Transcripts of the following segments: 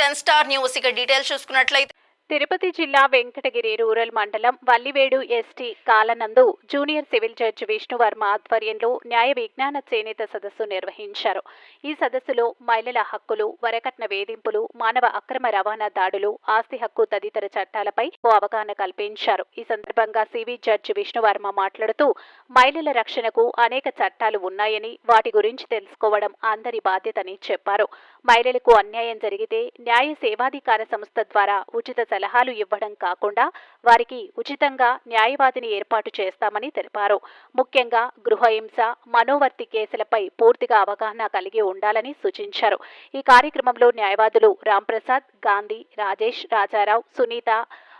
Ten star news. ఇక details చూసుకున్నట్లయితే తిరుపతి జిల్లా వెంకటగిరి రూరల్ మండలం వల్లివేడు ఎస్టీ కాలనందు జూనియర్ సివిల్ జడ్జి విష్ణువర్మ ఆధ్వర్యంలో న్యాయ విజ్ఞాన చేనేత సదస్సు నిర్వహించారు. ఈ సదస్సులో మహిళల హక్కులు వరకట్న వేధింపులు మానవ అక్రమ రవాణా దాడులు ఆస్తి హక్కు తదితర చట్టాలపై ఓ అవగాహన కల్పించారు. ఈ సందర్భంగా సివి జడ్జి విష్ణువర్మ మాట్లాడుతూ మహిళల రక్షణకు అనేక చట్టాలు ఉన్నాయని వాటి గురించి తెలుసుకోవడం అందరి బాధ్యతని చెప్పారు. మహిళలకు అన్యాయం జరిగితే న్యాయ సేవాధికార సంస్థ ద్వారా ఉచిత సలహాలు ఇవ్వడం కాకుండా వారికి ఉచితంగా న్యాయవాదిని ఏర్పాటు చేస్తామని తెలిపారు. ముఖ్యంగా గృహహింస మనోవర్తి కేసులపై పూర్తిగా అవగాహన కలిగి ఉండాలని సూచించారు. ఈ కార్యక్రమంలో న్యాయవాదులు Ramprasad Gandhi Rajesh Rajarao Sunitha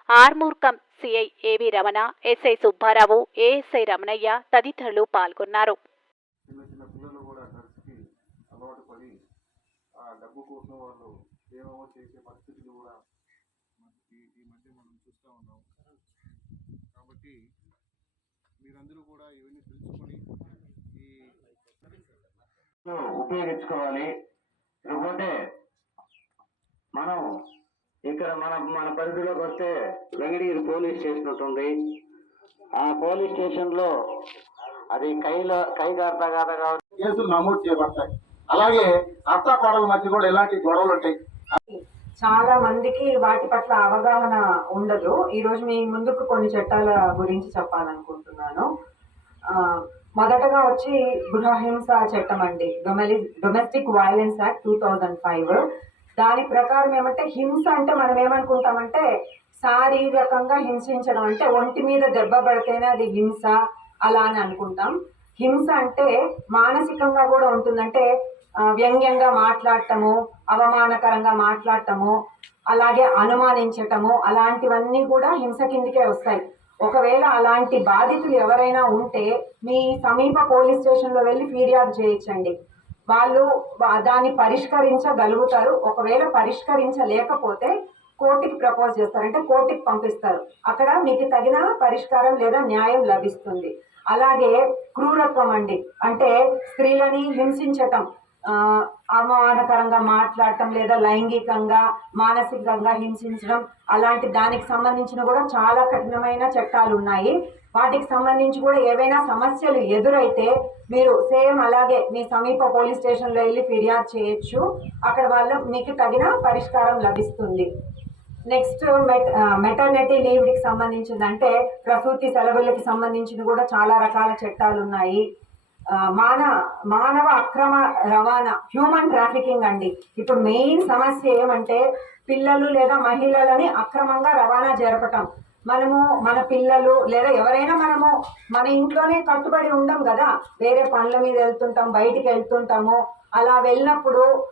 ఆర్మూర్కం CI AV Ramana SI Subbarao ASI Ramanaiah తదితరులు పాల్గొన్నారు. చిన్న చిన్న పిల్లలు కూడా డ్రగ్స్కి అలవాటు పడి ఆ డబ్బు కోసం వాళ్ళు ఏమేమో చేసే పరిస్థితులు కూడా మనకి ఈ మధ్య మనం చూస్తూ ఉన్నాం కాబట్టి మీరందరూ కూడా ఇవన్నీ తెలుసుకొని ఈ ఉపయోగించుకోవాలి. ఇకపోతే మనం ఇక్కడ మన మన పరిధిలోకి వస్తే వెంకటగిరి పోలీస్ స్టేషన్ ఉంటుంది. ఆ పోలీస్ స్టేషన్లో అది కైలో కైగార్త కాదా కాబట్టి కేసులు నమోదు చేయబడతాయి. అలాగే అత్త కోడల మధ్య కూడా ఎలాంటి గొడవలు ఉంటాయి? చాలా మందికి వాటి పట్ల అవగాహన ఉండదు. ఈ రోజు మీ ముందుకు కొన్ని చట్టాల గురించి చెప్పాలనుకుంటున్నాను. మొదటగా వచ్చి గృహహింస చట్టం అండి డొమెలి domestic violence act two thousand five దాని ప్రకారం ఏమంటే హింస అంటే మనం ఏమనుకుంటామంటే శారీరకంగా హింసించడం అంటే ఒంటి మీద దెబ్బ పడితేనే అది హింస అలా అని అనుకుంటాం. హింస అంటే మానసికంగా కూడా ఉంటుందంటే వ్యంగ్యంగా మాట్లాడటము అవమానకరంగా మాట్లాడటము అలాగే అనుమానించటము అలాంటివన్నీ కూడా హింస కిందకే వస్తాయి. ఒకవేళ అలాంటి బాధితులు ఎవరైనా ఉంటే మీ సమీప పోలీస్ స్టేషన్లో వెళ్ళి ఫిర్యాదు చేయించండి. వాళ్ళు దాన్ని పరిష్కరించగలుగుతారు. ఒకవేళ పరిష్కరించలేకపోతే కోర్టుకి ప్రపోజ్ చేస్తారు. అంటే కోర్టుకి పంపిస్తారు. అక్కడ మీకు తగిన పరిష్కారం లేదా న్యాయం లభిస్తుంది. అలాగే క్రూరత్వం అండి. అంటే స్త్రీలని హింసించటం అవమానకరంగా మాట్లాడటం లేదా లైంగికంగా మానసికంగా హింసించడం అలాంటి దానికి సంబంధించిన కూడా చాలా కఠినమైన చట్టాలు ఉన్నాయి. వాటికి సంబంధించి కూడా ఏవైనా సమస్యలు ఎదురైతే మీరు సేమ్ అలాగే మీ సమీప పోలీస్ స్టేషన్లో వెళ్ళి ఫిర్యాదు చేయొచ్చు. అక్కడ వాళ్ళు మీకు తగిన పరిష్కారం లభిస్తుంది. నెక్స్ట్ మెట్ మెటర్నిటీ లీవ్కి సంబంధించిందంటే ప్రసూతి సెలవులకి సంబంధించిన కూడా చాలా రకాల చట్టాలు ఉన్నాయి. మాన మానవ అక్రమ రవాణా హ్యూమన్ ట్రాఫికింగ్ అండి. ఇప్పుడు మెయిన్ సమస్య ఏమంటే పిల్లలు లేదా మహిళలని అక్రమంగా రవాణా జరపటం. మనము మన పిల్లలు లేదా ఎవరైనా మనము మన ఇంట్లోనే కట్టుబడి ఉండం కదా. వేరే పనుల మీద వెళ్తుంటాం బయటికి వెళ్తుంటాము. అలా వెళ్ళినప్పుడు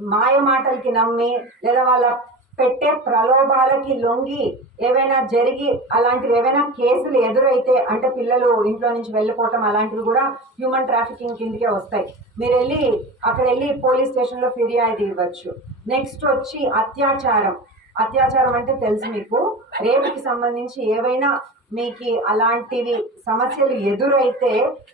మాయ మాటలకి నమ్మి లేదా వాళ్ళ పెట్టే ప్రలోభాలకి లొంగి ఏవైనా జరిగి అలాంటివి ఏవైనా కేసులు ఎదురైతే అంటే పిల్లలు ఇంట్లో నుంచి వెళ్ళిపోవటం అలాంటివి కూడా హ్యూమన్ ట్రాఫికింగ్ కిందకే వస్తాయి. మీరు వెళ్ళి అక్కడ వెళ్ళి పోలీస్ స్టేషన్లో ఫిర్యాదు ఇవ్వచ్చు నెక్స్ట్ వచ్చి అత్యాచారం. అత్యాచారం అంటే తెలుసు మీకు. రేపుకి సంబంధించి ఏవైనా మీకు అలాంటివి సమస్యలు ఎదురైతే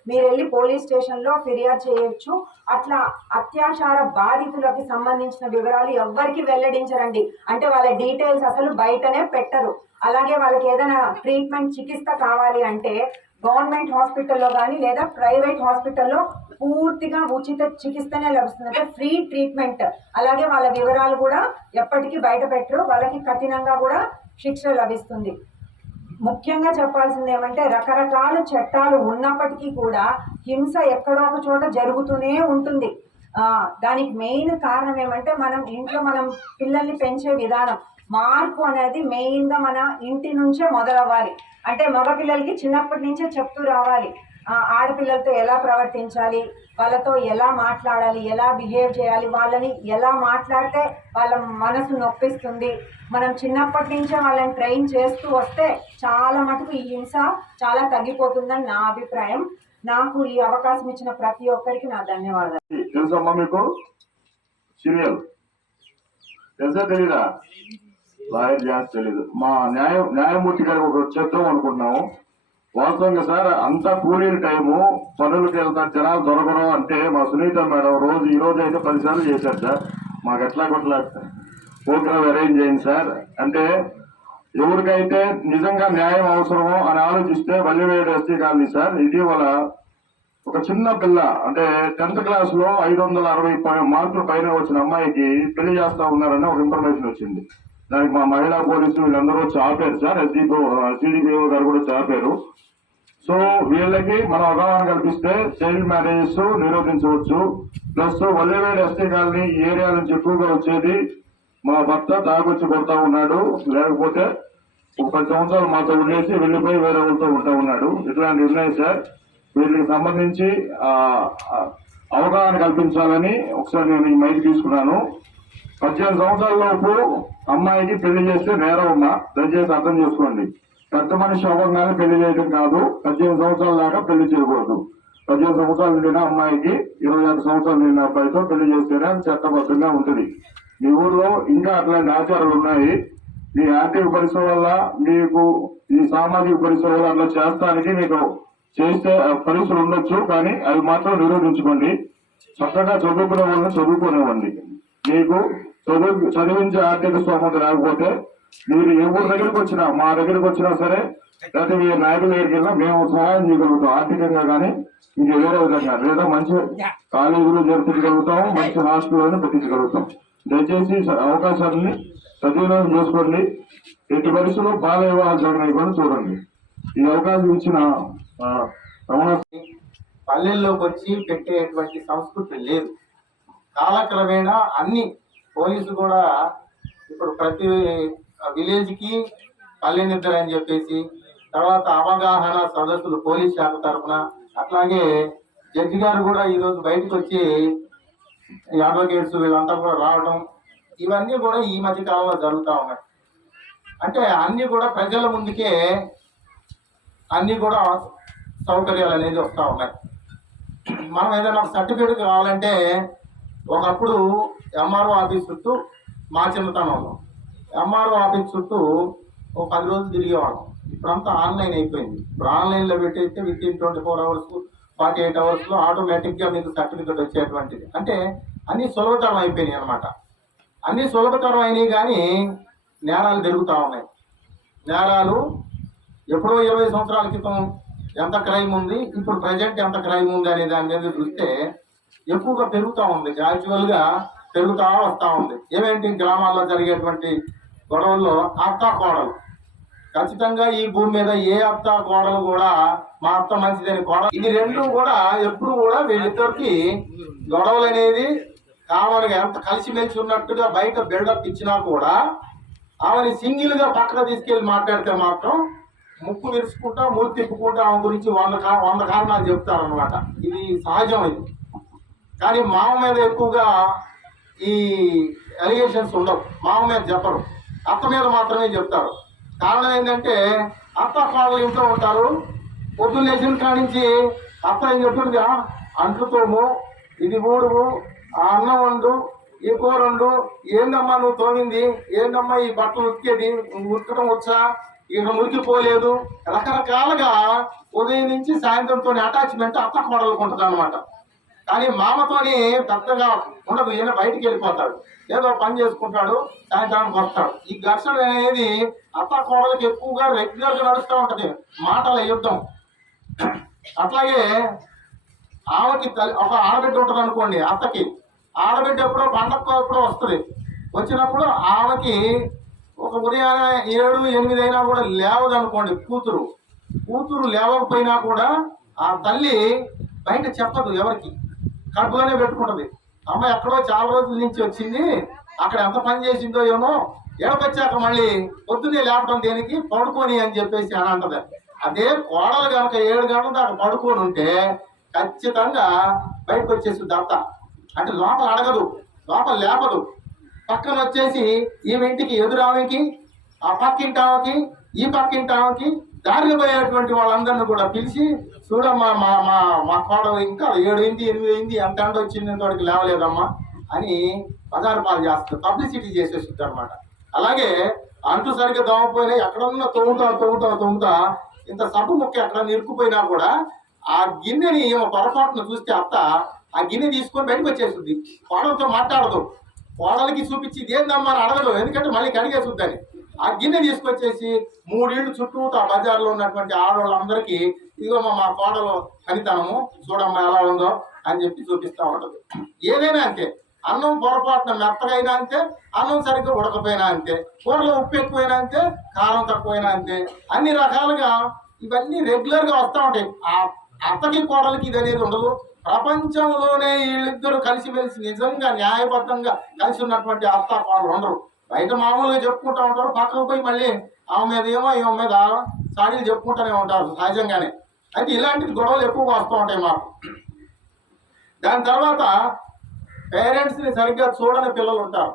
మీరు వెళ్ళి పోలీస్ స్టేషన్లో ఫిర్యాదు చేయొచ్చు. అట్లా అత్యాచార బాధితులకి సంబంధించిన వివరాలు ఎవ్వరికి వెల్లడించరండి. అంటే వాళ్ళ డీటెయిల్స్ అసలు బయటనే పెట్టరు. అలాగే వాళ్ళకి ఏదైనా ట్రీట్మెంట్ చికిత్స కావాలి అంటే గవర్నమెంట్ హాస్పిటల్లో కానీ లేదా ప్రైవేట్ హాస్పిటల్లో పూర్తిగా ఉచిత చికిత్సనే లభిస్తుంది. అంటే ఫ్రీ ట్రీట్మెంట్. అలాగే వాళ్ళ వివరాలు కూడా ఎప్పటికీ బయట పెట్టరు. వాళ్ళకి కఠినంగా కూడా శిక్ష లభిస్తుంది. ముఖ్యంగా చెప్పాల్సింది ఏమంటే రకరకాల చట్టాలు ఉన్నప్పటికీ కూడా హింస ఎక్కడో ఒక చోట జరుగుతూనే ఉంటుంది. దానికి మెయిన్ కారణం ఏమంటే మనం ఇంట్లో మనం పిల్లల్ని పెంచే విధానం. మార్పు అనేది మెయిన్గా మన ఇంటి నుంచే మొదలవ్వాలి. అంటే మగ పిల్లలకి చిన్నప్పటి నుంచే చెప్తూ రావాలి. ఆడపిల్లలతో ఎలా ప్రవర్తించాలి? వాళ్ళతో ఎలా మాట్లాడాలి? ఎలా బిహేవ్ చేయాలి? వాళ్ళని ఎలా మాట్లాడితే వాళ్ళ మనసు నొప్పిస్తుంది? మనం చిన్నప్పటి నుంచే వాళ్ళని ట్రైన్ చేస్తూ వస్తే చాలా మటుకు ఈ హింస చాలా తగ్గిపోతుందని నా అభిప్రాయం. నాకు ఈ అవకాశం ఇచ్చిన ప్రతి ఒక్కరికి నా ధన్యవాదాలు. తెలుసమ్మా మీకు? సీరియల్. తెలుసా తెలీదా? లాయర్ జాన్స్ తెలీదు. మా న్యాయ న్యాయమూర్తి గారికి ఒక చెప్తాం అనుకుంటున్నాము వాస్తవంగా సార్ అంతా కూలీల టైము పనులకు వెళ్తారు జనాలు దొరకడం అంటే మా సునీత మేడం రోజు ఈ రోజు అయితే పదిసార్లు చేశారు సార్. మాకు ఎట్లా కొట్లా ప్రోగ్రామ్ అరేంజ్ చేయండి సార్. అంటే ఎవరికైతే నిజంగా న్యాయం అవసరమో అని ఆలోచిస్తే వల్లివేడు ఎస్టీ కాలనీ సార్ ఇటీవల ఒక చిన్న పిల్ల అంటే టెన్త్ క్లాస్లో ఐదు వందల అరవై పై- మార్కులు పైన వచ్చిన అమ్మాయికి పెళ్ళి చేస్తా ఉన్నారని ఒక ఇన్ఫర్మేషన్ వచ్చింది. దానికి మా మహిళా పోలీసులు వీళ్ళందరూ వచ్చి ఆపారు సార్. ఎస్డిపో సిడిపిఓ గారు కూడా చాపారు ఆపారు. సో వీళ్ళకి మనం అవగాహన కల్పిస్తే చైల్డ్ మ్యారేజెస్ నిరోధించవచ్చు ప్లస్ వల్లివేడు ఎస్టీ కాలనీ ఈ ఏరియా నుంచి ఎక్కువగా వచ్చేది మా భర్త తాగొచ్చి కొడతా ఉన్నాడు. లేకపోతే ఒక పది సంవత్సరాలు మాతో ఉండేసి వెళ్ళిపోయి వేరే వాళ్ళతో ఉంటా ఉన్నాడు. ఇట్లాంటి ఉన్నాయి సార్. వీటికి సంబంధించి అవగాహన కల్పించాలని ఒకసారి నేను ఈ మైక్ తీసుకున్నాను. పద్దెనిమిది సంవత్సరాల లోపు అమ్మాయికి పెళ్ళి చేస్తే నేరం దయచేసి అర్థం చేసుకోండి. పెద్ద మనిషి అవ్వగానే పెళ్ళి చేయడం కాదు. పద్దెనిమిది సంవత్సరాల దాకా పెళ్ళి చేయకూడదు. పద్దెనిమిది సంవత్సరాలు నిండిన అమ్మాయికి ఇరవై ఆరు సంవత్సరాలు నిండిన అబ్బాయితో పెళ్ళి చేస్తేనే అది చట్టబద్ధంగా ఉంటుంది. మీ ఊర్లో ఇంకా అట్లాంటి ఆచారాలు ఉన్నాయి. మీ ఆర్థిక పరిశ్రమ వల్ల మీకు ఈ సామాజిక పరిశ్రమ వల్ల అట్లా చేస్తానికి మీకు చేస్తే ఆ, పరిస్థితులు ఉండొచ్చు కానీ అవి మాత్రం నిరోధించుకోండి. చక్కగా చదువుకునే వాళ్ళని చదువుకునేవ్వండి. మీకు చదువు చదివించే ఆర్థిక స్తోమత రాకపోతే మీరు ఏ ఊరి దగ్గరికి వచ్చినా మా దగ్గరికి వచ్చినా సరే లేకపోతే మీ నాయకుల దగ్గరికి వెళ్ళినా మేము సహాయం చేయగలుగుతాం. ఆర్థికంగా కానీ ఇంక వేరే విధంగా లేదా మంచి కాలేజీలో చేర్పించగలుగుతాం మంచి హాస్టల్లో పెట్టించగలుగుతాం. దయచేసి అవకాశాలని సద్వినియోగం చేసుకోండి. ఎట్టి పరిస్థితుల్లో బాల వివాహాలు జరగని చూడండి. ఈ అవకాశం ఇచ్చిన రమణ పల్లెల్లోకి వచ్చి పెట్టేటువంటి సంస్కృతి లేదు. కాలక్రమేణా అన్ని పోలీసు కూడా ఇప్పుడు ప్రతి విలేజ్కి తల్లి నిద్ర అని చెప్పేసి తర్వాత అవగాహన సదస్సులు పోలీస్ శాఖ తరఫున అట్లాగే జడ్జి గారు కూడా ఈరోజు బయటకు వచ్చి అడ్వకేట్స్ వీళ్ళంతా కూడా రావడం ఇవన్నీ కూడా ఈ మధ్య కాలంలో జరుగుతూ ఉన్నాయి. అంటే అన్నీ కూడా ప్రజల ముందుకే అన్నీ కూడా సౌకర్యాలు అనేది వస్తూ ఉన్నాయి. మనం ఏదైనా సర్టిఫికేట్ కావాలంటే ఒకప్పుడు ఎంఆర్ఓ ఆఫీస్ చుట్టూ మా చిన్నతనంలో ఎంఆర్ఓ ఆఫీస్ చుట్టూ ఒక పది రోజులు తిరిగేవాళ్ళం. ఇప్పుడంతా ఆన్లైన్ అయిపోయింది. ఇప్పుడు ఆన్లైన్లో పెట్టేస్తే within twenty four hours forty eight అవర్స్లో ఆటోమేటిక్గా మీకు సర్టిఫికేట్ వచ్చేటువంటిది. అంటే అన్నీ సులభతరం అయిపోయినాయి అనమాట అన్నీ సులభతరం అయినాయి కానీ నేరాలు పెరుగుతూ ఉన్నాయి. నేరాలు ఎప్పుడో ఇరవై సంవత్సరాల క్రితం ఎంత క్రైమ్ ఉంది ఇప్పుడు ప్రజెంట్ ఎంత క్రైమ్ ఉంది అనే దాని మీద చూస్తే ఎక్కువగా పెరుగుతూ ఉంది. గ్రాడ్యువల్గా పెరుగుతూ వస్తూ ఉంది. ఏమేంటి? గ్రామాల్లో జరిగేటువంటి గొడవల్లో అత్త కోడలు. ఖచ్చితంగా ఈ భూమి మీద ఏ అత్త కోడలు కూడా మా అత్త మంచిదని కోడలు ఇది రెండు కూడా ఎప్పుడు కూడా వీళ్ళిద్దరికి గొడవలు అనేది కావాలిగా ఎంత కలిసిమెలిసి ఉన్నట్టుగా బయట బిల్డప్ ఇచ్చినా కూడా ఆమెని సింగిల్గా పక్కన తీసుకెళ్ళి మాట్లాడితే మాత్రం ముక్కు విరుచుకుంటా మూతి తిప్పుకుంటా ఆమె గురించి వంద వంద కారణాలు చెప్తారు అనమాట ఇది సహజం ఇది. కానీ మామ మీద ఎక్కువగా ఈ అలిగేషన్స్ ఉండవు. మామ మీద చెప్పరు. అత్త మీద మాత్రమే చెప్తారు. కారణం ఏంటంటే అత్త ఫాదర్ ఇంట్లో ఉంటారు. పొద్దున్న లేచిన కాడి నుంచి అత్త ఏం చెప్తుంది అంటుతోము అంట్లు తోము ఇది ఊడువు ఆ అన్నం వండు ఈ కూర వండు ఏందమ్మా నువ్వు తోమింది ఏందమ్మా ఈ బట్టలు ఉతికేది నువ్వు ఉతకడం వచ్చా? ఇక మురికిపోలేదు. రకరకాలుగా ఉదయం నుంచి సాయంత్రంతో అటాచ్మెంట్ అత్త కోడలకు ఉంటుంది అనమాట కానీ మామతోని పెద్దగా ఉండదు ఈయన బయటికి వెళ్ళిపోతాడు. ఏదో పని చేసుకుంటాడు సాయంత్రానికి వస్తాడు. ఈ ఘర్షణ అనేది అత్త కోడలకి ఎక్కువగా రెగ్యులర్గా నడుస్తూ ఉంటది. మాటల యుద్ధం. అట్లాగే ఆమెకి ఒక ఆడబిడ్డ ఉంటుంది అనుకోండి అత్తకి. ఆడబిడ్డ ఎప్పుడో పండగ ఎప్పుడో వస్తుంది. వచ్చినప్పుడు ఆమెకి ఒక ఉదయాన్నే ఏడు ఎనిమిది అయినా కూడా లేవదు అనుకోండి కూతురు. కూతురు లేవకపోయినా కూడా ఆ తల్లి బయట చెప్పదు ఎవరికి. కడుపులోనే పెట్టుకుంటుంది. అమ్మ ఎక్కడో చాలా రోజుల నుంచి వచ్చింది. అక్కడ ఎంత పని చేసిందో ఏమో ఎడకొచ్చాక మళ్ళీ పొద్దున్నే లేపడం దేనికి? పడుకొని అని చెప్పేసి అని అంటది. అదే కోడలు కనుక ఏడు గంటల దాకా పడుకొని ఉంటే ఖచ్చితంగా బయటకు వచ్చేసి దత్త. అంటే లోపల అడగదు లోపల లేపదు. పక్కన వచ్చేసి ఈమె ఇంటికి ఎదురు ఆ పక్కింటి ఈ పక్కింటి ఆమెకి దారిలో పోయేటువంటి వాళ్ళందరిని కూడా పిలిచి చూడమ్మా మా మా మా కోడ ఇంకా ఏడు అయింది ఎనిమిది అయింది ఎంత ఎండ వచ్చింది ఇంతవరకు లేవలేదమ్మా అని బజారు పాలు పబ్లిసిటీ చేసేస్తుంది అనమాట అలాగే అంటూ సరిగ్గా దోమపోయినా ఎక్కడన్నా తోముతా తోముతా తోముతా ఇంత సబ్బు ముక్క ఎక్కడ నిరుక్కుపోయినా కూడా ఆ గిన్నెని పొరపాటును పొరపాటున చూస్తే అత్త ఆ గిన్నె తీసుకొని బయటకు వచ్చేస్తుంది. కోడలతో మాట్లాడదు. కోడలకి చూపించి ఇదేందమ్మా అని అడగదు. ఎందుకంటే మళ్ళీ కడిగేసుద్దని ఆ గిన్నె తీసుకొచ్చేసి మూడేళ్ళు చుట్టూ ఆ బజార్లో ఉన్నటువంటి ఆడవాళ్ళందరికీ ఇదిగో మా కోడలు పనితనము చూడమ్మా ఎలా ఉందో అని చెప్పి చూపిస్తూ ఉంటుంది. ఏదైనా అంతే. అన్నం పొరపాటున మెత్తగైనా అంతే అన్నం సరిగ్గా ఉడకపోయినా అంతే కూరలో ఉప్పు ఎక్కువైనా అంతే కారం తక్కువైనా అంతే. అన్ని రకాలుగా ఇవన్నీ రెగ్యులర్గా వస్తూ ఉంటాయి. ఆ అత్తకి కోడలకి ఇది అనేది ఉండదు. ప్రపంచంలోనే వీళ్ళిద్దరూ కలిసిమెలిసి నిజంగా న్యాయబద్ధంగా కలిసి ఉన్నటువంటి అత్త కోడలు ఉండరు. బయట మామూలుగా చెప్పుకుంటూ ఉంటారు. పక్కకు పోయి మళ్ళీ ఆమె మీద ఏమో ఈమె మీద సాడీలు చెప్పుకుంటూనే ఉంటారు సహజంగానే. అయితే ఇలాంటి గొడవలు ఎక్కువగా వస్తూ ఉంటాయి మాకు. దాని తర్వాత పేరెంట్స్ని సరిగ్గా చూడని పిల్లలు ఉంటారు.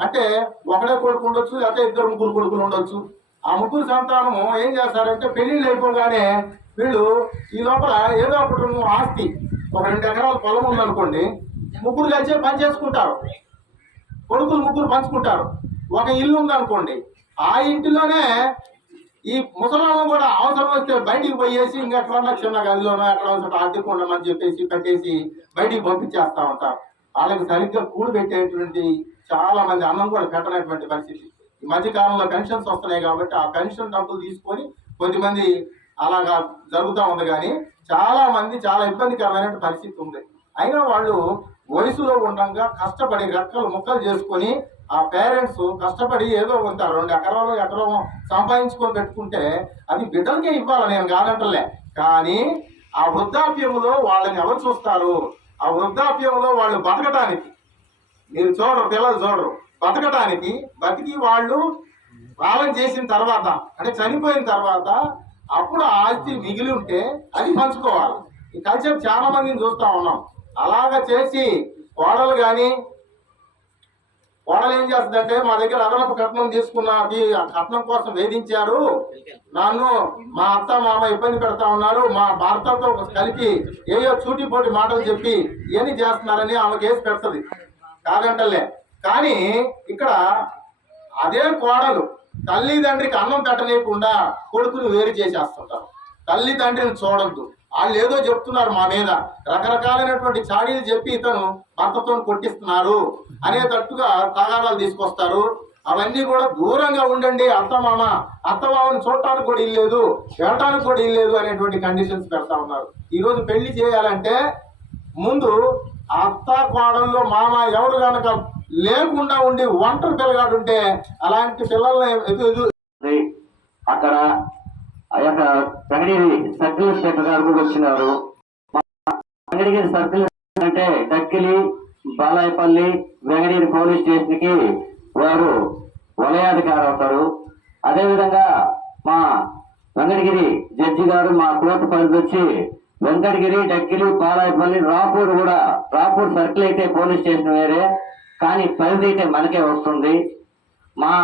అంటే ఒకడే కొడుకు ఉండొచ్చు లేకపోతే ఇద్దరు ముగ్గురు కొడుకులు ఉండొచ్చు. ఆ ముగ్గురు సంతానము ఏం చేస్తారంటే పెళ్ళిళ్ళు అయిపోగానే వీళ్ళు ఈ లోపల ఏదో ఒకటి నువ్వు ఆస్తి. ఒక రెండు ఎకరాల పొలం ఉందనుకోండి ముగ్గురు కలిసి పని చేసుకుంటారు. కొడుకులు ముగ్గురు పంచుకుంటారు. ఒక ఇల్లు ఉందనుకోండి ఆ ఇంటిలోనే ఈ ముసలాము కూడా అవసరం వస్తే బయటికి పోయేసి ఇంకా ఎట్లన్నా చిన్న గదిలోనో ఎక్కడ అవసరం అద్దెకు చెప్పేసి కట్టేసి బయటికి పంపించేస్తా ఉంటారు. వాళ్ళకి సరిగ్గా కూడు పెట్టేటువంటి చాలా మంది అన్నం కూడా పెట్టనటువంటి పరిస్థితి. ఈ మధ్య కాలంలో పెన్షన్స్ వస్తున్నాయి కాబట్టి ఆ పెన్షన్ డబ్బులు తీసుకొని కొద్దిమంది అలాగా జరుగుతూ ఉంది కానీ చాలా మంది చాలా ఇబ్బందికరమైన పరిస్థితి ఉంది. అయినా వాళ్ళు వయసులో ఉండగా కష్టపడి రెక్కలు ముక్కలు చేసుకొని ఆ పేరెంట్స్ కష్టపడి ఏదో ఉంటారు రెండు ఎకరాలు ఎకరం సంపాదించుకొని పెట్టుకుంటే అది బిడ్డలకే ఇవ్వాలి నేను కాదంటలే. కానీ ఆ వృద్ధాప్యంలో వాళ్ళని ఎవరు చూస్తారు? ఆ వృద్ధాప్యంలో వాళ్ళు బతకటానికి. మీరు చూడరు పిల్లలు చూడరు. బతకటానికి బతికి వాళ్ళు పాలన చేసిన తర్వాత అంటే చనిపోయిన తర్వాత అప్పుడు ఆస్తి మిగిలి ఉంటే అది పంచుకోవాలి. ఈ కల్చర్ చాలా మందిని చూస్తా ఉన్నాం. అలాగ చేసి కోడలు కానీ కోడలు ఏం చేస్తుందంటే మా దగ్గర అదనపు కట్నం తీసుకున్నది ఆ కట్నం కోసం వేధించారు. నన్ను మా అత్త మామ ఇబ్బంది పెడతా ఉన్నారు. మా భర్తతో కలిపి ఏయో చూటిపోటి మాటలు చెప్పి ఏమి చేస్తున్నారని ఆమె కేసు పెడుతుంది. కాదంటలే. కానీ ఇక్కడ అదే కోడలు తల్లిదండ్రికి అన్నం పెట్టలేకుండా కొడుకుని వేరు చేసేస్తుంటారు. తల్లి తండ్రిని వాళ్ళు ఏదో చెప్తున్నారు మా మీద. రకరకాలైనటువంటి చాడీలు చెప్పి ఇతను భర్తతో కొట్టిస్తున్నారు. అనేటట్టుగా తగాదాలు తీసుకొస్తారు. అవన్నీ కూడా దూరంగా ఉండండి అత్తమామ. అత్తమామని చూడటానికి కూడా ఇల్లేదు వెళ్ళటానికి కూడా ఇల్లేదు అనేటువంటి కండిషన్స్ పెడతా ఉన్నారు. ఈరోజు పెళ్ళి చేయాలంటే ముందు అత్త కోడల్లో మామ ఎవరు కనుక లేకుండా ఉండి ఒంటరి పిల్లగాడు ఉంటే అలాంటి పిల్లల్ని అక్కడ ఆ యొక్క వెంకటగిరి సర్కిల్ ఇన్స్పెక్టర్ గారు కూడా వచ్చినారు. మా వెంకటగిరి సర్కిల్ అంటే డక్కిలి బాలాయపల్లి వెంకటగిరి పోలీస్ స్టేషన్కి వారు వలయాధికారి అవుతారు. అదేవిధంగా మా వెంకటగిరి జడ్జి గారు మా కోర్టు పరిధి వచ్చి వెంకటగిరి డక్కిలి పాలాయపల్లి రాపూర్ కూడా రాపూర్ సర్కిల్ అయితే పోలీస్ స్టేషన్ వేరే కానీ పరిధి అయితే మనకే వస్తుంది. మా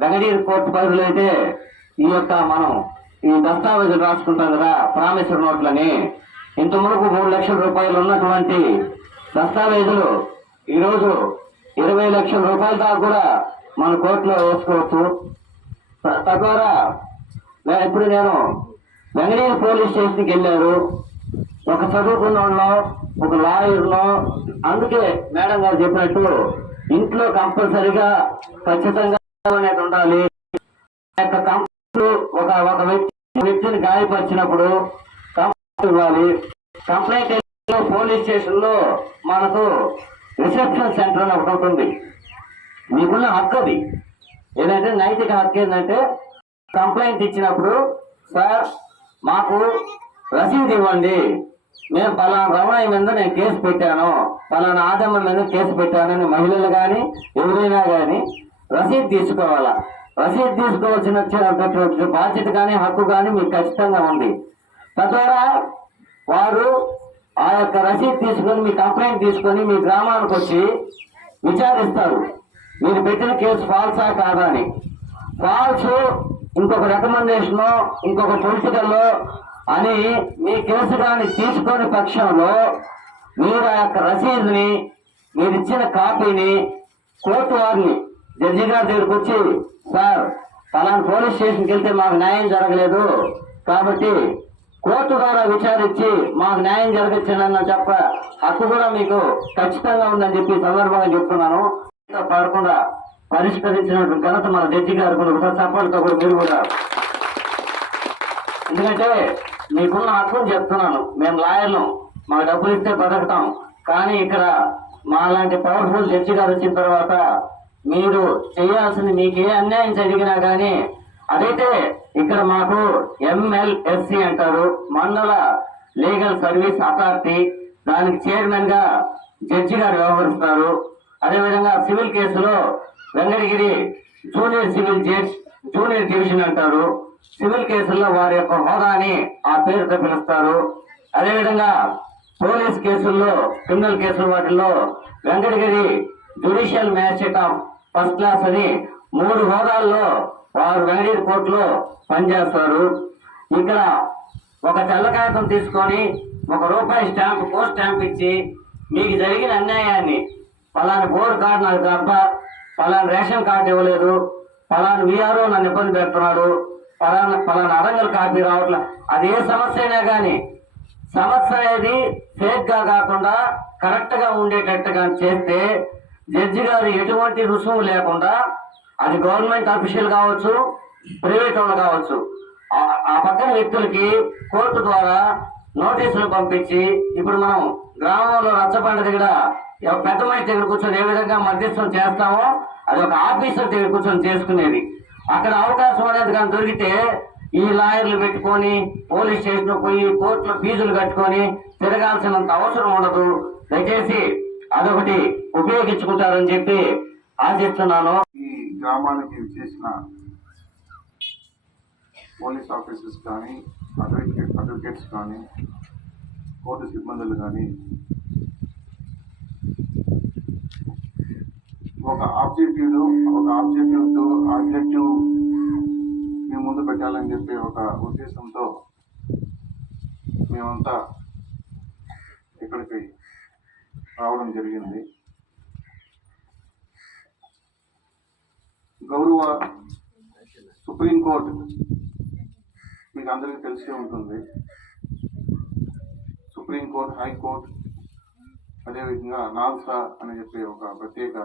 వెంకటగిరి కోర్టు పరిధిలో అయితే ఈ యొక్క మనం ఈ దస్తావేజులు రాసుకుంటాం కదా ప్రామిసర్ నోట్లని. ఇంత మునుపు మూడు లక్షల రూపాయలు ఉన్నటువంటి దస్తావేజులు ఈరోజు ఇరవై లక్షల రూపాయల దాకా కూడా మన కోర్టులో వేసుకోవచ్చు. తద్వారా ఇప్పుడు నేను బెంగళూరు పోలీస్ స్టేషన్కి వెళ్ళారు. ఒక చదువుకున్న వాళ్ళం ఒక లాయర్లో. అందుకే మేడం గారు చెప్పినట్టు ఇంట్లో కంపల్సరిగా ఖచ్చితంగా అనేది ఉండాలి. యొక్క ఒక ఒక వ్యక్తి వ్యక్తిని గాయపరిచినప్పుడు కంప్లైంట్ ఇవ్వాలి. కంప్లైంట్ పోలీస్ స్టేషన్లో మనకు రిసెప్షన్ సెంటర్ అని ఒకటి ఉంటుంది. మీకున్న హక్కు అది. ఏదంటే నైతిక హక్కు ఏంటంటే కంప్లైంట్ ఇచ్చినప్పుడు సార్ మాకు రసీదు ఇవ్వండి. నేను పలానా రమణయ్య మీద నేను కేసు పెట్టాను. పలానా ఆదమ్మ మీద కేసు పెట్టానని మహిళలు కానీ ఎవరైనా కానీ రసీదు తీసుకోవాలా? రసీదు తీసుకోవాల్సిన వచ్చే- బాధ్యత కానీ హక్కు కానీ మీకు ఖచ్చితంగా ఉంది. తద్వారా వారు ఆ యొక్క రసీదు తీసుకొని మీ కంప్లైంట్ తీసుకొని మీ గ్రామానికి వచ్చి విచారిస్తారు. మీరు పెట్టిన కేసు ఫాల్సా కాదా అని. ఫాల్స్ ఇంకొక రికమెండేషన్ ఇంకొక పొలిటికల్ అని మీ కేసు కానీ తీసుకొని పక్షంలో మీరు ఆ యొక్క రసీదుని మీరు ఇచ్చిన కాపీని కోర్టు వారిని జడ్జి గారి దగ్గరికి వచ్చి సార్ పలానా పోలీస్ స్టేషన్కి వెళ్తే మాకు న్యాయం జరగలేదు. కాబట్టి కోర్టు ద్వారా విచారించి మాకు న్యాయం జరగచ్చిందన్న చెప్ప హక్కు కూడా మీకు ఖచ్చితంగా ఉందని చెప్పి సందర్భంగా చెప్తున్నాను. పడకుండా పరిష్కరించినటువంటి ఘనత మన జడ్జి గారు ఒకసారి చప్పలతో కూడా మీరు కూడా. ఎందుకంటే మీకున్న హక్కును చెప్తున్నాను. మేము లాయర్లు మాకు డబ్బులు ఇస్తే బతుకుతాం. కానీ ఇక్కడ మా లాంటి పవర్ఫుల్ జడ్జి గారు వచ్చిన తర్వాత మీరు చేయాల్సింది మీకు ఏ అన్యాయం జరిగినా కానీ అదైతే ఇక్కడ మాకు ఎంఎల్ఎస్సి అంటారు మండల లీగల్ సర్వీస్ అథారిటీ దానికి చైర్మన్గా జడ్జి గారు వ్యవహరిస్తారు. అదేవిధంగా సివిల్ కేసులో Venkatagiri junior civil judge junior division అంటారు. సివిల్ కేసుల్లో వారి యొక్క హోదాని ఆ పేరుతో పిలుస్తారు. అదేవిధంగా పోలీస్ కేసుల్లో క్రిమినల్ కేసుల వాటిల్లో Venkatagiri judicial magistrate of first class అని మూడు హోదాల్లో వారు వేడీర్ కోర్టులో పనిచేస్తారు. ఇక్కడ ఒక తెల్ల కాగితం తీసుకొని ఒక రూపాయి స్టాంప్ పోస్ట్ స్టాంప్ ఇచ్చి మీకు జరిగిన అన్యాయాన్ని పలానా బోర్డు కార్డు నాకు తప్ప పలానా రేషన్ కార్డు ఇవ్వలేదు పలానా వీఆర్ఓ నన్ను ఇబ్బంది పెడుతున్నాడు పలానా పలానా అరంగల్ కాపీ రావట్లే. అది ఏ సమస్య అయినా కానీ సమస్య అనేది ఫేక్గా కాకుండా కరెక్ట్గా ఉండేటట్టుగా చేస్తే జడ్జి గారు ఎటువంటి రుసుము లేకుండా అది గవర్నమెంట్ అఫీషియల్ కావచ్చు ప్రైవేట్ వాళ్ళు కావచ్చు ఆ- పక్కన వ్యక్తులకి కోర్టు ద్వారా నోటీసులు పంపించి ఇప్పుడు మనం గ్రామంలో రచ్చబండ దగ్గర పెద్ద మనిషి దగ్గర కూర్చొని ఏ విధంగా మధ్యస్థం చేస్తామో అది ఒక ఆఫీసర్ దగ్గర కూర్చొని చేసుకునేది. అక్కడ అవకాశం అనేది కానీ దొరికితే ఈ లాయర్లు పెట్టుకొని పోలీస్ స్టేషన్ పోయి కోర్టులో ఫీజులు కట్టుకొని తిరగాల్సినంత అవసరం ఉండదు. దయచేసి అదొకటి ఉపయోగించుకుంటారని చెప్పి ఆశిస్తున్నాను. ఈ గ్రామానికి చేసిన పోలీస్ ఆఫీసర్స్ కానీ అడ్వకేట్ అడ్వకేట్స్ కానీ కోర్టు సిబ్బందులు కానీ ఒక ఆబ్జెక్టివ్ ఒక ఆబ్జెక్టివ్తో ఆబ్జెక్టివ్ మీ ముందు పెట్టాలని చెప్పి ఒక ఉద్దేశంతో మేమంతా ఇక్కడికి రావడం జరిగింది. గౌరవ సుప్రీంకోర్టు మీకు అందరికీ తెలిసే ఉంటుంది. సుప్రీంకోర్టు హైకోర్టు అదేవిధంగా నాల్సా అని చెప్పి ఒక ప్రత్యేక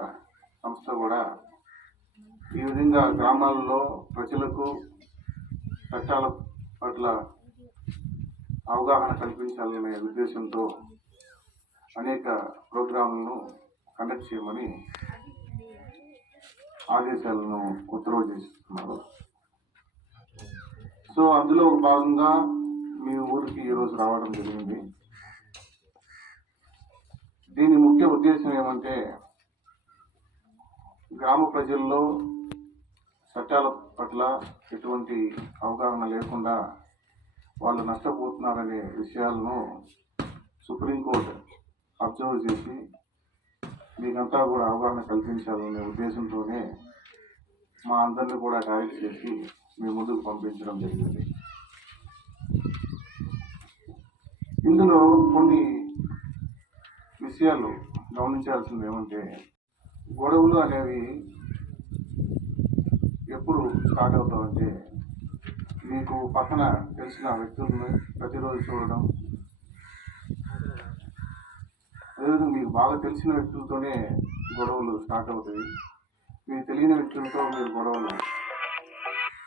సంస్థ కూడా ఈ విధంగా గ్రామాల్లో ప్రజలకు చట్టాల పట్ల అవగాహన కల్పించాలనే ఉద్దేశంతో అనేక ప్రోగ్రాంలను కండక్ట్ చేయమని ఆదేశాలను ఉత్తర్వు చేస్తున్నారు. సో అందులో భాగంగా మీ ఊరికి ఈరోజు రావడం జరిగింది. దీని ముఖ్య ఉద్దేశం ఏమంటే గ్రామ ప్రజల్లో చట్టాల పట్ల ఎటువంటి అవగాహన లేకుండా వాళ్ళు నష్టపోతున్నారనే విషయాలను సుప్రీంకోర్టు అబ్జర్వ్ చేసి మీకంతా కూడా అవగాహన కల్పించాలనే ఉద్దేశంతోనే మా అందరిని కూడా డైరెక్ట్ చేసి మీ ముందుకు పంపించడం జరిగింది. ఇందులో కొన్ని విషయాలు గమనించాల్సింది ఏమంటే గొడవలు అనేవి ఎప్పుడు స్టార్ట్ అవుతామంటే మీకు పక్కన తెలిసిన వ్యక్తులను ప్రతిరోజు చూడడం అదేవిధంగా మీకు బాగా తెలిసిన వ్యక్తులతోనే గొడవలు స్టార్ట్ అవుతాయి. మీకు తెలియని వ్యక్తులతో మీరు గొడవలు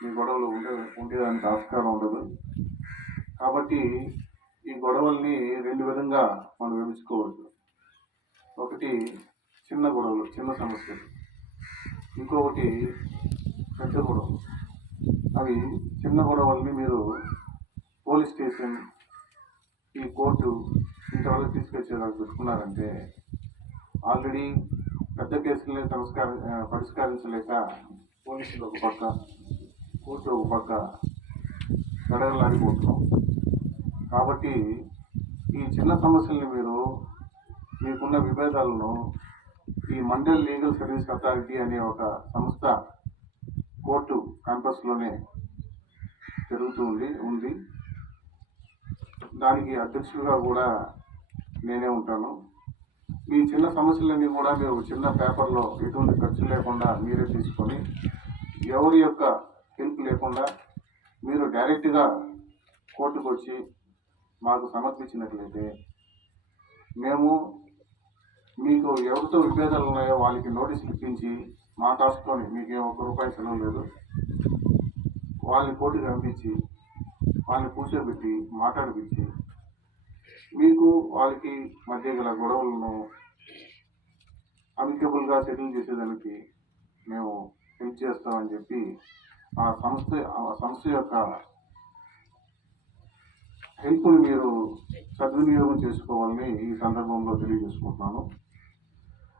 మీ గొడవలు ఉండే ఉండేదానికి ఆస్కారం ఉండదు. కాబట్టి ఈ గొడవల్ని రెండు విధంగా మనం విభజించుకోవచ్చు. ఒకటి చిన్న గొడవలు చిన్న సమస్యలు. ఇంకొకటి పెద్ద గొడవలు. అవి చిన్న గొడవల్ని మీరు పోలీస్ స్టేషన్ ఈ కోర్టు ఇంతవరకు తీసుకొచ్చేలాగా పెట్టుకున్నారంటే ఆల్రెడీ పెద్ద కేసులనే సంస్కార పరిష్కరించలేక పోలీసులు ఒక పక్క కోర్టు ఒక పక్క గడగలాడిపోతున్నాం. కాబట్టి ఈ చిన్న సమస్యల్ని మీరు మీకున్న విభేదాలను ఈ మండల్ లీగల్ సర్వీస్ అథారిటీ అనే ఒక సంస్థ కోర్టు క్యాంపస్లోనే జరుగుతూ ఉంది ఉంది. దానికి అధ్యక్షులుగా కూడా నేనే ఉంటాను. మీ చిన్న సమస్యలన్నీ కూడా మీరు చిన్న పేపర్లో ఎటువంటి ఖర్చు లేకుండా మీరే తీసుకొని ఎవరి యొక్క హెల్ప్ లేకుండా మీరు డైరెక్ట్గా కోర్టుకు వచ్చి మాకు సమర్పించినట్లయితే మేము మీకు ఎవరితో విభేదాలు ఉన్నాయో వాళ్ళకి నోటీసులు ఇప్పించి మా కాసుకొని మీకేం ఒక్క రూపాయి సెలవు లేదు. వాళ్ళని కోర్టుకు పంపించి వాళ్ళని కూర్చోబెట్టి మాట్లాడిపించి మీకు వాళ్ళకి మధ్య గల గొడవలను అమికబుల్గా సెటిల్ చేసేదానికి మేము హెల్ప్ చేస్తామని చెప్పి ఆ సంస్థ ఆ సంస్థ యొక్క హెల్ప్ని మీరు సద్వినియోగం చేసుకోవాలని ఈ సందర్భంలో తెలియజేసుకుంటున్నాను.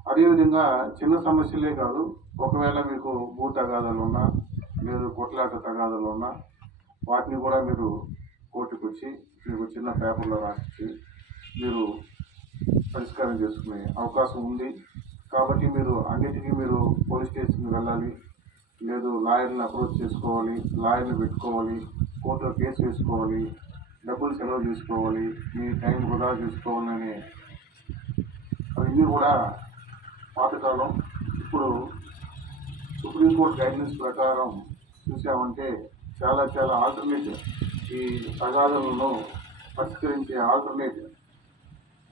అదేవిధంగా చిన్న సమస్యలే కాదు ఒకవేళ మీకు భూ తగాదాలు ఉన్నా లేదు కొట్లాట తగాదాలు ఉన్నా వాటిని కూడా మీరు కోర్టుకొచ్చి మీకు చిన్న పేపర్లో రాసి మీరు పరిష్కారం చేసుకునే అవకాశం ఉంది. కాబట్టి మీరు అన్నిటికీ మీరు పోలీస్ స్టేషన్కి వెళ్ళాలి. లేదు లాయర్ని అప్రోచ్ చేసుకోవాలి లాయర్ని పెట్టుకోవాలి కోర్టులో కేసు వేసుకోవాలి డబ్బులు సెలవు తీసుకోవాలి మీ టైం వృధా చేసుకోవాలని అవన్నీ కూడా పాతకాలం ఇప్పుడు సుప్రీంకోర్టు గైడ్లైన్స్ ప్రకారం చూసామంటే చాలా చాలా ఆల్టర్నేట్ ఈ తగాదాలను పరిష్కరించే ఆల్టర్నేట్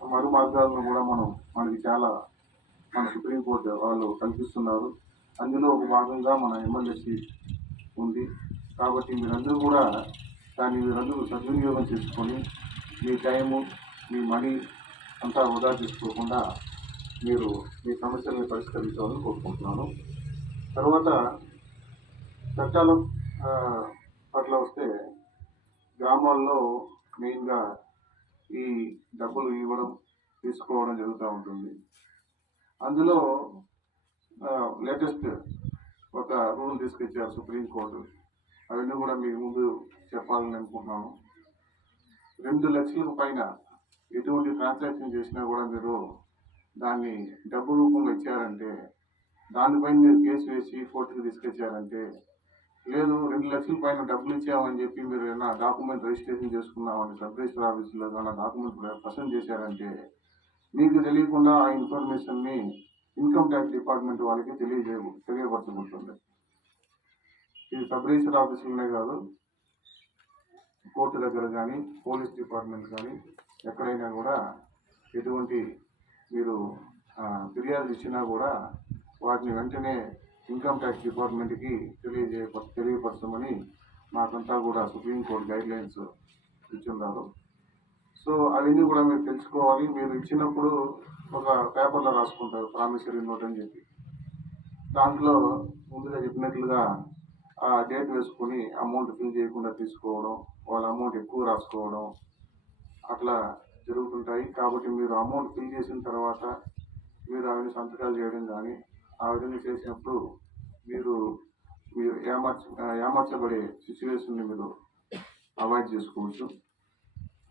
మరు మార్గాలను కూడా మనం మనకి చాలా మన సుప్రీంకోర్టు వాళ్ళు కల్పిస్తున్నారు. అందులో ఒక భాగంగా మన ఎమ్మెల్యేసి ఉంది. కాబట్టి మీరందరూ కూడా దాన్ని మీరందరూ సద్వినియోగం చేసుకొని మీ టైము మీ మనీ అంతా వృధా చేసుకోకుండా మీరు మీ సమస్యల్ని పరిష్కరించాలని కోరుకుంటున్నాను. తర్వాత చట్టాలు అట్లా వస్తే గ్రామాల్లో మెయిన్గా ఈ డబ్బులు ఇవ్వడం తీసుకోవడం జరుగుతూ ఉంటుంది. అందులో లేటెస్ట్ ఒక రూల్ తీసుకొచ్చారు సుప్రీంకోర్టు. అవన్నీ కూడా మీకు ముందు చెప్పాలని అనుకుంటున్నాను. రెండు లక్షలకు పైన ఎటువంటి ట్రాన్సాక్షన్ చేసినా కూడా మీరు దాన్ని డబ్బు రూపంలో ఇచ్చారంటే దానిపైన మీరు కేసు వేసి కోర్టుకు తీసుకొచ్చారంటే లేదు రెండు లక్షల పైన డబ్బులు ఇచ్చామని చెప్పి మీరు ఏమైనా డాక్యుమెంట్ రిజిస్ట్రేషన్ చేసుకున్నామని సబ్ రిజిస్టర్ ఆఫీసులో ఏమైనా డాక్యుమెంట్ ప్రసెంట్ చేశారంటే మీకు తెలియకుండా ఆ ఇన్ఫర్మేషన్ని ఇన్కమ్ ట్యాక్స్ డిపార్ట్మెంట్ వాళ్ళకి తెలియజే తెలియపరచబడుతుంది. ఇది సబ్ రిజిస్టర్ ఆఫీసులనే కాదు కోర్టు దగ్గర కానీ పోలీస్ డిపార్ట్మెంట్ కానీ ఎక్కడైనా కూడా ఎటువంటి మీరు ఫిర్యాదు ఇచ్చినా కూడా వాటిని వెంటనే ఇన్కమ్ ట్యాక్స్ డిపార్ట్మెంట్కి తెలియజే తెలియపరచమని మాకంతా కూడా సుప్రీంకోర్టు గైడ్ లైన్స్ ఇచ్చున్నారు సో అవన్నీ కూడా మీరు తెలుసుకోవాలి? మీరు ఇచ్చినప్పుడు ఒక పేపర్లో రాసుకుంటారు ప్రామిసరీ నోట్ అని చెప్పి. దాంట్లో ముందుగా చెప్పినట్లుగా ఆ డేట్ వేసుకొని అమౌంట్ ఫిల్ చేయకుండా తీసుకోవడం వాళ్ళ అమౌంట్ ఎక్కువ రాసుకోవడం అట్లా జరుగుతుంటాయి. కాబట్టి మీరు అమౌంట్ ఫిల్ చేసిన తర్వాత మీరు అవన్నీ సంతకాలు చేయడం కానీ ఆ విధంగా చేసినప్పుడు మీరు మీరు ఏమార్చ ఏమార్చబడే సిచ్యువేషన్ని మీరు అవాయిడ్ చేసుకోవచ్చు.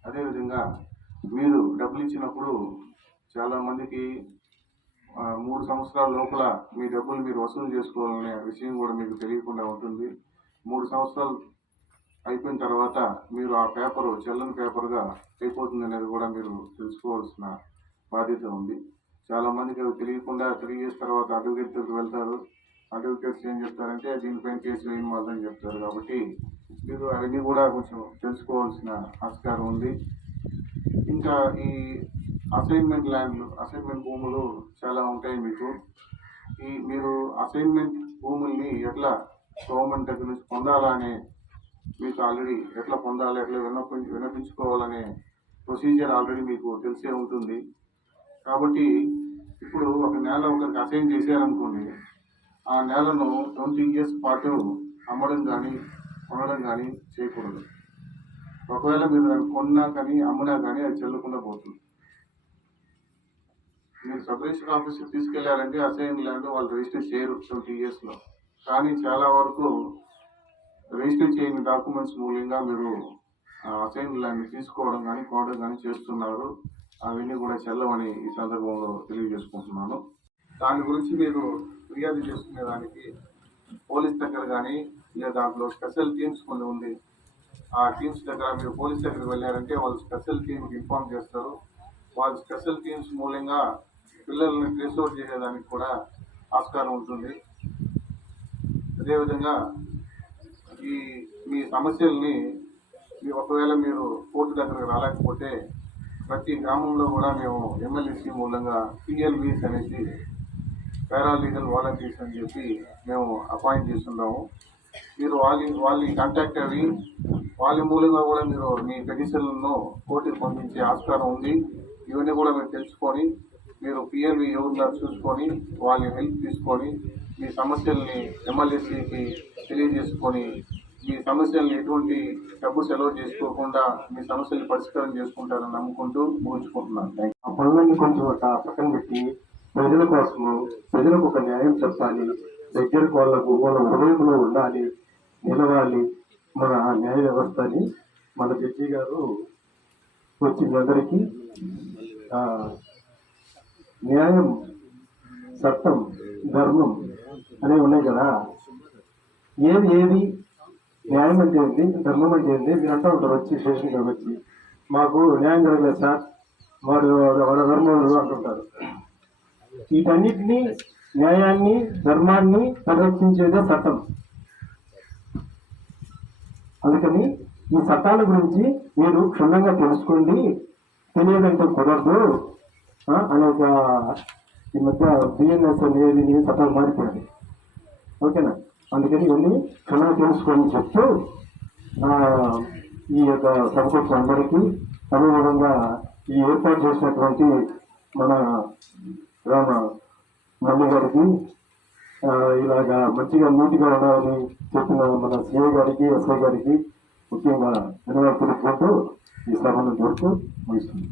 అదేవిధంగా మీరు డబ్బులు ఇచ్చినప్పుడు చాలామందికి మూడు సంవత్సరాల లోపల మీ డబ్బులు మీరు వసూలు చేసుకోవాలనే విషయం కూడా మీకు తెలియకుండా ఉంటుంది. మూడు సంవత్సరాలు అయిపోయిన తర్వాత మీరు ఆ పేపరు చెల్లని పేపర్గా అయిపోతుంది అనేది కూడా మీరు తెలుసుకోవాల్సిన బాధ్యత ఉంది. చాలా మందికి అవి తెలియకుండా త్రీ ఇయర్స్ తర్వాత అడ్వకేట్ దగ్గరికి వెళ్తారు. అడ్వకేట్స్ ఏం చెప్తారంటే దీనిపైన కేసు వేయని వాళ్ళని చెప్తారు. కాబట్టి మీరు అవన్నీ కూడా కొంచెం తెలుసుకోవాల్సిన ఆస్కారం ఉంది. ఇంకా ఈ అసైన్మెంట్ ల్యాండ్లు అసైన్మెంట్ భూములు చాలా ఉంటాయి మీకు. ఈ మీరు అసైన్మెంట్ భూముల్ని ఎట్లా గవర్నమెంట్ దగ్గర నుంచి పొందాలా అనే మీకు ఆల్రెడీ ఎట్లా పొందాలి ఎట్లా విన్నపించ వినపించుకోవాలనే ప్రొసీజర్ ఆల్రెడీ మీకు తెలిసే ఉంటుంది. కాబట్టి ఇప్పుడు ఒక నేల ఒకరికి అసైన్ చేశారనుకోండి ఆ నేలను ట్వంటీ ఇయర్స్ పాటు అమ్మడం కానీ కొనడం కానీ చేయకూడదు. ఒకవేళ మీరు దాన్ని కొన్నా కానీ అమ్మినా కానీ అది చెల్లకుండా పోతుంది. మీరు సబ్ ఆఫీస్కి తీసుకెళ్ళారంటే అసైన్ ల్యాండ్ వాళ్ళు రిజిస్టర్ చేయరు ట్వంటీ ఇయర్స్లో కానీ చాలా వరకు రిజిస్టర్ చేయని డాక్యుమెంట్స్ మూలంగా మీరు అసైన్ ల్యాండ్ తీసుకోవడం కానీ కొనడం కానీ చేస్తున్నారు. అవన్నీ కూడా చెల్లవని ఈ సందర్భంలో తెలియజేసుకుంటున్నాను. దాని గురించి మీరు ఫిర్యాదు చేసుకునే దానికి పోలీస్ దగ్గర కానీ లేదా దాంట్లో స్పెషల్ టీమ్స్ కొన్ని ఉంది ఆ టీమ్స్ దగ్గర మీరు పోలీస్ దగ్గరికి వెళ్ళారంటే వాళ్ళు స్పెషల్ టీమ్కి ఇన్ఫార్మ్ చేస్తారు. వాళ్ళ స్పెషల్ టీమ్స్ మూలంగా పిల్లల్ని ట్రేస్ అవుట్ చేసేదానికి కూడా ఆస్కారం ఉంటుంది. అదేవిధంగా ఈ మీ సమస్యల్ని మీ ఒకవేళ మీరు కోర్టు దగ్గరకు రాలేకపోతే ప్రతి గ్రామంలో కూడా మేము ఎమ్మెల్యేసీ మూలంగా పిఎల్బీస్ అనేసి పారాలీగల్ వాలంటీర్స్ అని చెప్పి మేము అపాయింట్ చేస్తున్నాము. మీరు వాళ్ళ వాళ్ళని కాంటాక్ట్ అయ్యి వాళ్ళ మూలంగా కూడా మీరు మీ పెటిషన్లను కోర్టుకు పంపించే ఆస్కారం ఉంది. ఇవన్నీ కూడా మీరు తెలుసుకొని మీరు పిఎల్వి ఎవరున్నా చూసుకొని వాళ్ళ హెల్ప్ తీసుకొని మీ సమస్యల్ని ఎమ్మెల్యేసీకి తెలియజేసుకొని మీ సమస్యలను ఎటువంటి డబ్బు సెలవు చేసుకోకుండా మీ సమస్యలు పరిష్కారం చేసుకుంటారని నమ్ముకుంటూ ముగించుకుంటున్నాను. ఆ పనులన్నీ కొంచెం ఒక పక్కన పెట్టి ప్రజల కోసము ప్రజలకు ఒక న్యాయం చెప్పాలి దగ్గర వాళ్ళకు వాళ్ళ హృదయంలో ఉండాలి నిలవాలి. మన ఆ న్యాయ వ్యవస్థని మన జడ్జి గారు వచ్చి మీ అందరికీ న్యాయం చట్టం ధర్మం అనేవి ఉన్నాయి కదా. ఏది ఏది న్యాయం అంటే ఏంటి? ధర్మం అంటే ఏంటి? మీరు అంటూ ఉంటారు వచ్చి స్టేషన్కి వచ్చి. మాకు న్యాయం జరగలేదు సార్. వాడు వాళ్ళ ధర్మాలు అంటుంటారు. వీటన్నిటిని న్యాయాన్ని ధర్మాన్ని పరిరక్షించేదే చట్టం అందుకని ఈ చట్టాల గురించి మీరు క్షుణ్ణంగా తెలుసుకోండి. తెలియదంటే కుదరదు. అనే అనేక ఈ మధ్య బిఎన్ఎస్ అనేది చట్టాలు మారిపోయింది ఓకేనా? అందుకని వెళ్ళి క్షుణ్ణంగా తెలుసుకొని చెప్తూ ఈ యొక్క సభకు అందరికీ అదేవిధంగా ఈ ఏర్పాటు చేసినటువంటి మన రామ మల్లి గారికి ఇలాగా మంచిగా నీట్గా ఉండాలని చెప్పిన మన సిఐ గారికి ఎస్ఐ గారికి ముఖ్యంగా ధన్యవాదాలు తెలుపుకుంటూ ఈ సభను చూస్తూ ముగిస్తుంది